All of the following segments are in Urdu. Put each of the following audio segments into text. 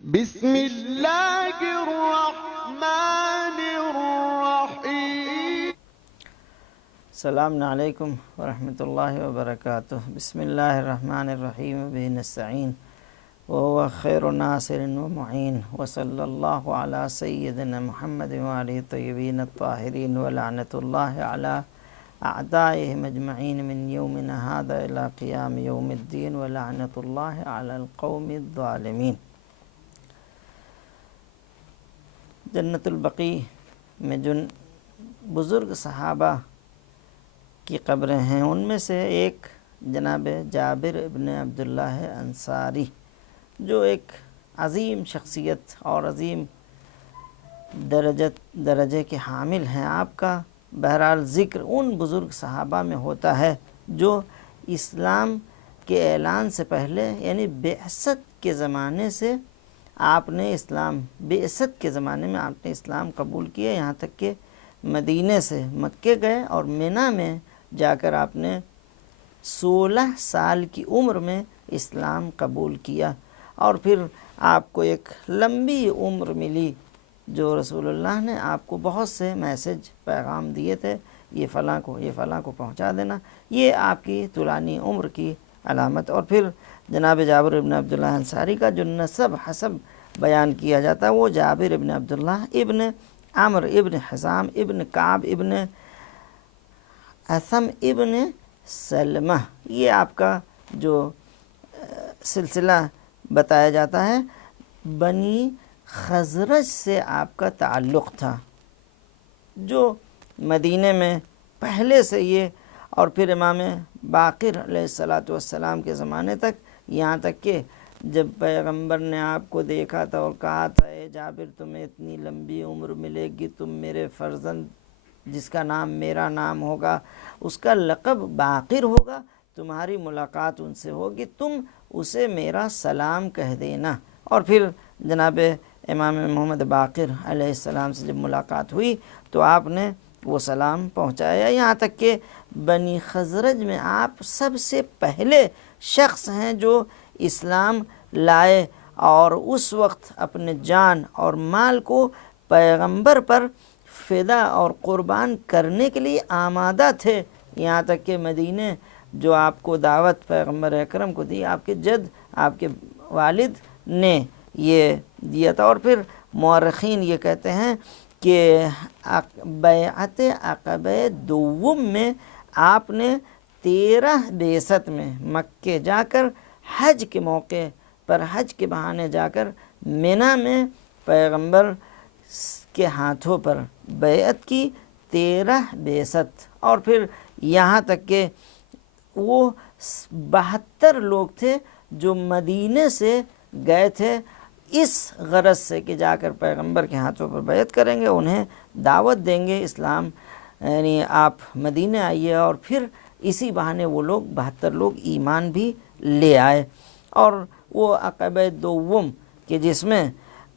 بسم اللہ الرحمن الرحیم۔ السلام علیکم ورحمۃ اللہ وبرکاتہ۔ بسم اللہ الرحمن الرحیم بہ نستعین وهو خیر ناصر ومعین وصلی اللہ علی سیدنا محمد وعلی الطیبین الطاہرین ولعنۃ اللہ علی اعدائهم اجمعین من یومنا ھذا الی قیام یوم الدین ولعنۃ اللہ علی القوم الظالمین۔ جنت البقیع میں جن بزرگ صحابہ کی قبریں ہیں ان میں سے ایک جناب جابر ابن عبداللہ انصاری، جو ایک عظیم شخصیت اور عظیم درجے کے حامل ہیں۔ آپ کا بہرحال ذکر ان بزرگ صحابہ میں ہوتا ہے جو اسلام کے اعلان سے پہلے یعنی بعثت کے زمانے سے بعثت کے زمانے میں آپ نے اسلام قبول کیا، یہاں تک کہ مدینے سے مکے گئے اور مینا میں جا کر آپ نے 16 سال کی عمر میں اسلام قبول کیا، اور پھر آپ کو ایک لمبی عمر ملی جو رسول اللہ نے آپ کو بہت سے میسج پیغام دیے تھے، یہ فلاں کو پہنچا دینا، یہ آپ کی طولانی عمر کی علامت۔ اور پھر جناب جابر ابن عبداللہ انصاری کا جو نسب حسب بیان کیا جاتا ہے وہ جابر ابن عبداللہ ابن عمر ابن حزام ابن کعب ابن اثم ابن سلمہ، یہ آپ کا جو سلسلہ بتایا جاتا ہے بنی خزرج سے آپ کا تعلق تھا، جو مدینے میں پہلے سے یہ، اور پھر امام باقر علیہ السلام کے زمانے تک، یہاں تک کہ جب پیغمبر نے آپ کو دیکھا تھا اور کہا تھا اے جابر تمہیں اتنی لمبی عمر ملے گی، تم میرے فرزند جس کا نام میرا نام ہوگا اس کا لقب باقر ہوگا، تمہاری ملاقات ان سے ہوگی، تم اسے میرا سلام کہہ دینا۔ اور پھر جناب امام محمد باقر علیہ السلام سے جب ملاقات ہوئی تو آپ نے وہ سلام پہنچایا، یہاں تک کہ بنی خزرج میں آپ سب سے پہلے شخص ہیں جو اسلام لائے، اور اس وقت اپنے جان اور مال کو پیغمبر پر فدا اور قربان کرنے کے لیے آمادہ تھے، یہاں تک کہ مدینے جو آپ کو دعوت پیغمبر اکرم کو دی، آپ کے جد آپ کے والد نے یہ دیا تھا۔ اور پھر مورخین یہ کہتے ہیں کہ بیعت عقبہ دوم میں آپ نے 13 بعثت میں مکے جا کر حج کے موقع پر حج کے بہانے جا کر مینا میں پیغمبر کے ہاتھوں پر بیعت کی، 13 بعثت، اور پھر یہاں تک کہ وہ 72 لوگ تھے جو مدینے سے گئے تھے اس غرض سے کہ جا کر پیغمبر کے ہاتھوں پر بیعت کریں گے، انہیں دعوت دیں گے اسلام، یعنی آپ مدینے آئیے، اور پھر اسی بہانے وہ لوگ 72 لوگ ایمان بھی لے آئے۔ اور وہ عقبہ دوم کہ جس میں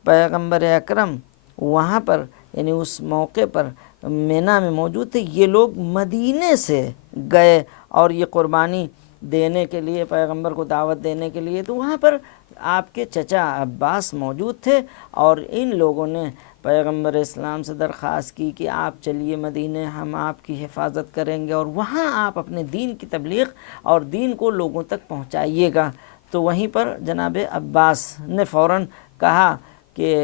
پیغمبر اکرم وہاں پر یعنی اس موقع پر مینا میں موجود تھے، یہ لوگ مدینے سے گئے اور یہ قربانی دینے کے لیے پیغمبر کو دعوت دینے کے لیے، تو وہاں پر آپ کے چچا عباس موجود تھے، اور ان لوگوں نے پیغمبر اسلام سے درخواست کی کہ آپ چلیے مدینے، ہم آپ کی حفاظت کریں گے اور وہاں آپ اپنے دین کی تبلیغ اور دین کو لوگوں تک پہنچائیے گا۔ تو وہیں پر جناب عباس نے فوراً کہا کہ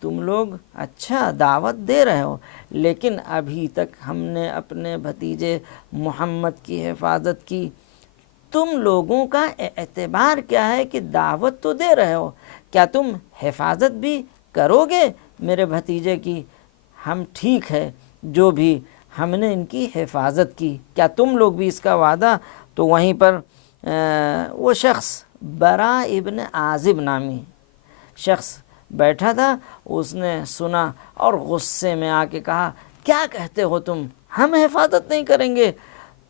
تم لوگ اچھا دعوت دے رہے ہو، لیکن ابھی تک ہم نے اپنے بھتیجے محمد کی حفاظت کی، تم لوگوں کا اعتبار کیا ہے کہ دعوت تو دے رہے ہو، کیا تم حفاظت بھی کرو گے میرے بھتیجے کی؟ ہم ٹھیک ہے جو بھی ہم نے ان کی حفاظت کی، کیا تم لوگ بھی اس کا وعدہ؟ تو وہیں پر وہ شخص برا ابن عازب نامی شخص بیٹھا تھا، اس نے سنا اور غصے میں آ کے کہا کیا کہتے ہو تم، ہم حفاظت نہیں کریں گے؟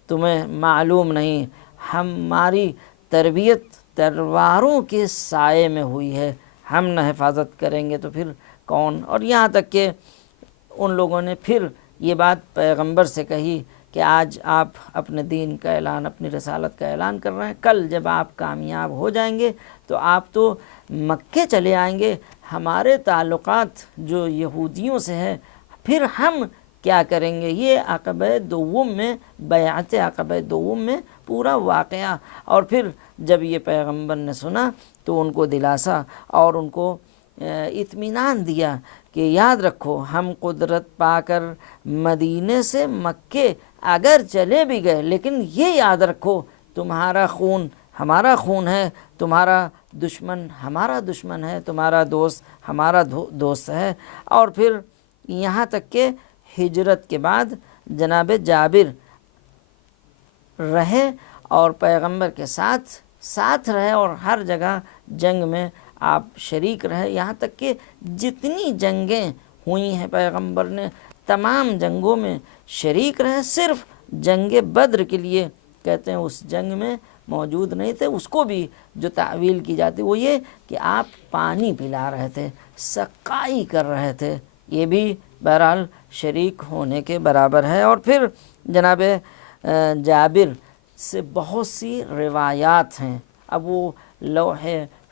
تمہیں معلوم نہیں ہماری تربیت تلواروں کے سائے میں ہوئی ہے، ہم نہ حفاظت کریں گے تو پھر کون؟ اور یہاں تک کہ ان لوگوں نے پھر یہ بات پیغمبر سے کہی کہ آج آپ اپنے دین کا اعلان، اپنی رسالت کا اعلان کر رہے ہیں، کل جب آپ کامیاب ہو جائیں گے تو آپ تو مکے چلے آئیں گے، ہمارے تعلقات جو یہودیوں سے ہے پھر ہم کیا کریں گے؟ یہ عقبہ دوم میں، بیعت عقبہ دوم میں پورا واقعہ۔ اور پھر جب یہ پیغمبر نے سنا تو ان کو دلاسا اور ان کو اطمینان دیا کہ یاد رکھو، ہم قدرت پا کر مدینے سے مکے اگر چلے بھی گئے، لیکن یہ یاد رکھو تمہارا خون ہمارا خون ہے، تمہارا دشمن ہمارا دشمن ہے، تمہارا دوست ہمارا دوست ہے۔ اور پھر یہاں تک کہ ہجرت کے بعد جناب جابر رہے اور پیغمبر کے ساتھ رہے اور ہر جگہ جنگ میں آپ شریک رہے، یہاں تک کہ جتنی جنگیں ہوئی ہیں پیغمبر نے تمام جنگوں میں شریک رہے، صرف جنگ بدر کے لیے کہتے ہیں اس جنگ میں موجود نہیں تھے۔ اس کو بھی جو تعویل کی جاتی وہ یہ کہ آپ پانی پلا رہے تھے، سقائی کر رہے تھے، یہ بھی بہرحال شریک ہونے کے برابر ہے۔ اور پھر جناب جابر سے بہت سی روایات ہیں، اب وہ لوح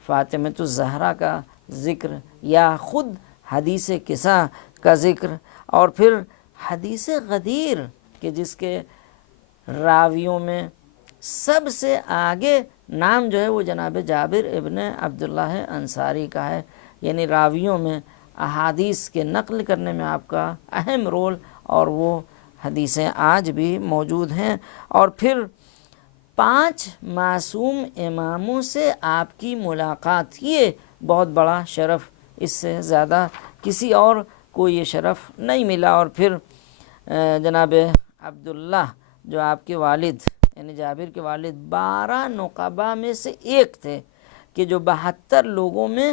فاطمۃ الزہرا کا ذکر یا خود حدیث کسا کا ذکر، اور پھر حدیث غدیر کہ جس کے راویوں میں سب سے آگے نام جو ہے وہ جناب جابر ابن عبداللہ انصاری کا ہے، یعنی راویوں میں احادیث کے نقل کرنے میں آپ کا اہم رول، اور وہ حدیثیں آج بھی موجود ہیں۔ اور پھر 5 معصوم اماموں سے آپ کی ملاقات، یہ بہت بڑا شرف، اس سے زیادہ کسی اور کو یہ شرف نہیں ملا۔ اور پھر جناب عبداللہ جو آپ کے والد یعنی جابر کے والد 12 نقباء میں سے ایک تھے کہ جو 72 لوگوں میں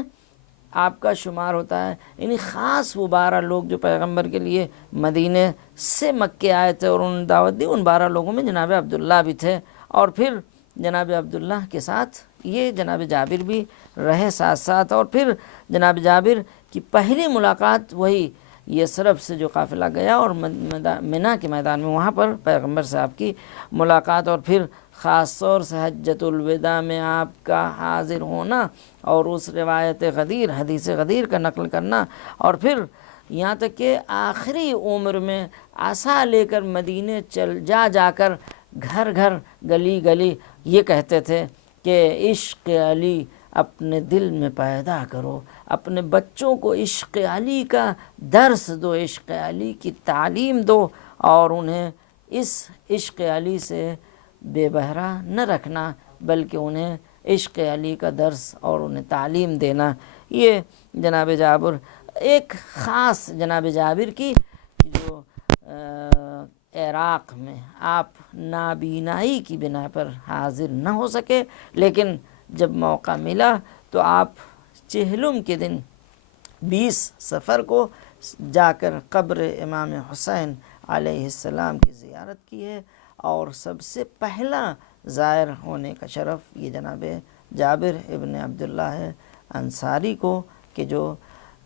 آپ کا شمار ہوتا ہے، یعنی خاص وہ 12 لوگ جو پیغمبر کے لیے مدینے سے مکے آئے تھے اور انہوں نے دعوت دی، ان 12 لوگوں میں جناب عبداللہ بھی تھے۔ اور پھر جناب عبداللہ کے ساتھ یہ جناب جابر بھی رہے ساتھ۔ اور پھر جناب جابر کی پہلی ملاقات وہی یثرب سے جو قافلہ گیا اور منی کے میدان میں وہاں پر پیغمبر سے آپ کی ملاقات، اور پھر خاص طور سے حجۃ الوداع میں آپ کا حاضر ہونا اور اس روایت غدیر حدیث غدیر کا نقل کرنا، اور پھر یہاں تک کہ آخری عمر میں عصا لے کر مدینے جا کر گھر گھر گلی گلی یہ کہتے تھے کہ عشق علی اپنے دل میں پیدا کرو، اپنے بچوں کو عشق علی کا درس دو، عشق علی کی تعلیم دو، اور انہیں اس عشق علی سے بے بہرا نہ رکھنا بلکہ انہیں عشق علی کا درس اور انہیں تعلیم دینا۔ یہ جناب جابر ایک خاص جناب جابر کی جو عراق میں آپ نابینائی کی بنا پر حاضر نہ ہو سکے، لیکن جب موقع ملا تو آپ چہلم کے دن 20 صفر کو جا کر قبر امام حسین علیہ السلام کی زیارت کی ہے، اور سب سے پہلا زائر ہونے کا شرف یہ جناب جابر ابن عبداللہ انصاری کو کہ جو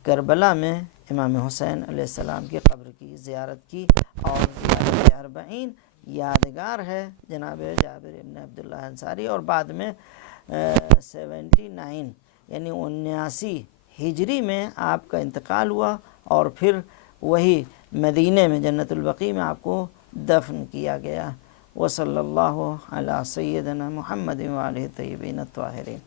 کربلا میں امام حسین علیہ السلام کی قبر کی زیارت کی، اور زیارت 40 یادگار ہے جناب جابر ابن عبداللہ انصاری۔ اور بعد میں 79 یعنی 79 ہجری میں آپ کا انتقال ہوا، اور پھر وہی مدینے میں جنت البقیع میں آپ کو دفن کیا گیا۔ وصلی اللہ علی سیدنا محمد وآلہ الطیبین الطاہرین۔